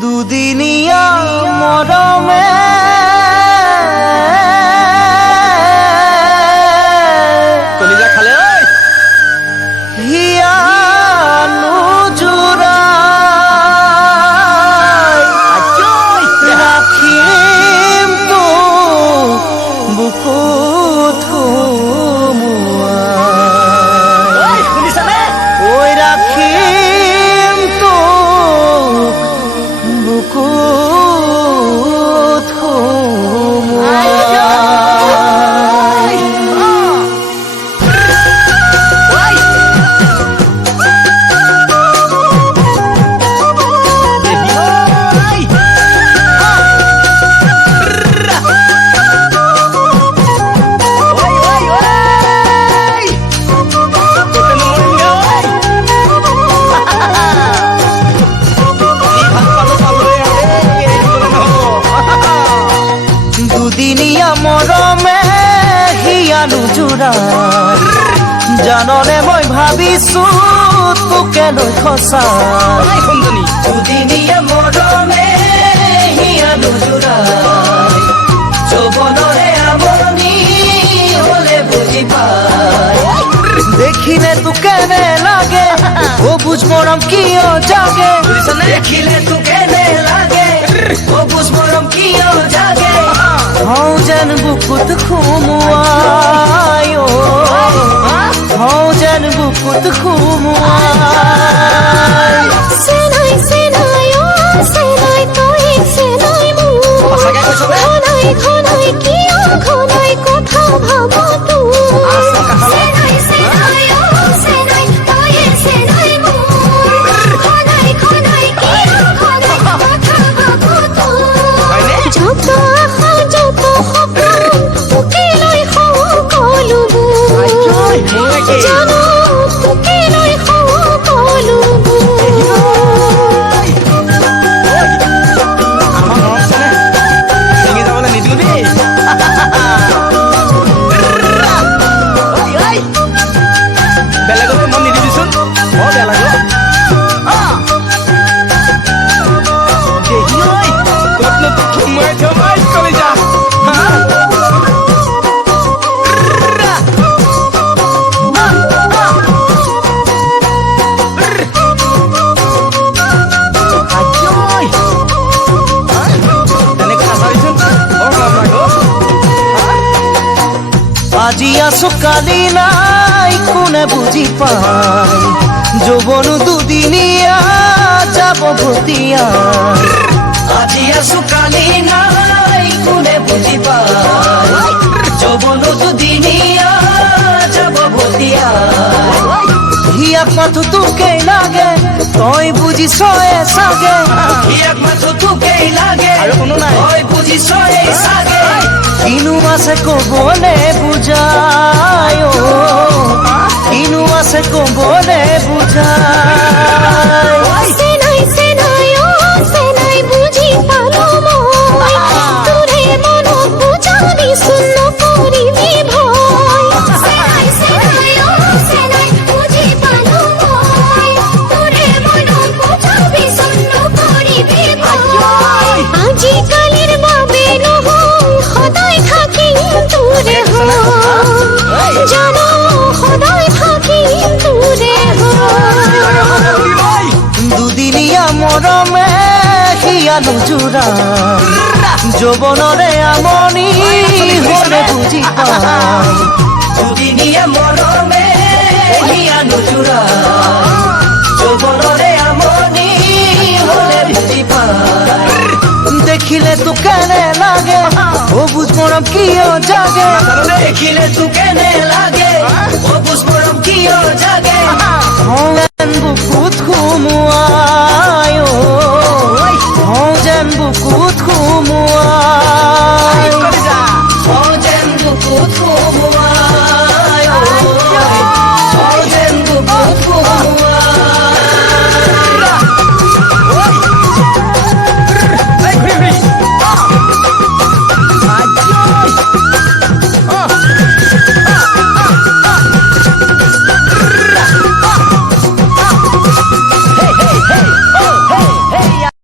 দুদিনিয়া মৰমে কলিজা খালে হিয়ানো জোড়াই ৰাখিম তো বুকুত সোমোৱাই ঐ ৰাখিম তো বুকুত সোমোৱাই দুদিনিয়া মৰমে হিয়ানো জোড়াই জাননে মই ভাবিছো তোকে লৈ সঁচাই দুদিনিয়া মৰমে হিয়ানো জোড়াই যৌৱনৰে আমনি হলে বুজি পাই দেখিলে তো কেনে লাগে ও বুঝ মৰম কিয় জাগে দেখিলে তো কেনে লাগে ও বুঝ মৰম কিয় জাগে হও যেন বুকুত সোমোৱাই হও যেন বুকুত সোমোৱাই চেনাই চেনাই অ চেনাই তই চেনাই মোক ঘনাই ঘনাই কিয় ঘনাই কথা ভাব তোৰ চেনাই চেনাই অ চেনাই তই চেনাই মোক ঘনাই ঘনাই কিয় ঘনাই কথা ভাব তোৰ যত আশা যত সপোন তোকে লৈ সকলোবোৰ জানো তোকে লৈ সকলোবোৰ চিঙি যাবলৈ নিদিওঁ দেই বেলেগলৈ মন নিদিবিচোন বৰ বেয়া লাগে ক'তনো তোক সোমোৱাই থ'ম কলিজা আজি আছো কালি নাই কোনে বুজি পাই যৌৱনো দুদিনীয়া যাব ভতিয়া আজি আছো কালি নাই কোনে বুজি পাই যৌৱনো দুদিনীয়া যাব ভতিয়া হিয়াক মাথো তোকেই লাগে তই বুজিছয়ে চাগে হিয়াক মাথো তোকেই লাগে আৰু কোনো নাই তই বুজিছয়ে চাগে কিনো আছে কবলে বুজাই কিনো আছে কবলে বুজাই চেনাই চেনাই অ চেনাই বুজি পালো মই তোৰে মনত বুজাবিচোন নকৰিবি ভয় চেনাই চেনাই অ চেনাই বুজি পালো মই তোৰে মনত বুজাবিচোন নকৰিবি ভয় আজিকালিৰ বাবে নহয় সদায় থাকিম তোৰে হয় জানো সদায় থাকিম তোৰে হয় দুদিনীয়া মৰমে হিয়ানো জোড়াই যৌৱনৰে আমনি হলে বুজি পাই দুদিনীয়া মৰমে হিয়ানো জোড়াই যৌৱনৰে আমনি হলে বুজি পাই দেখিলে তো কেনে লাগে ও বুঝ মৰম কিয় জাগে দেখিলে তো কেনে লাগে ও বুঝ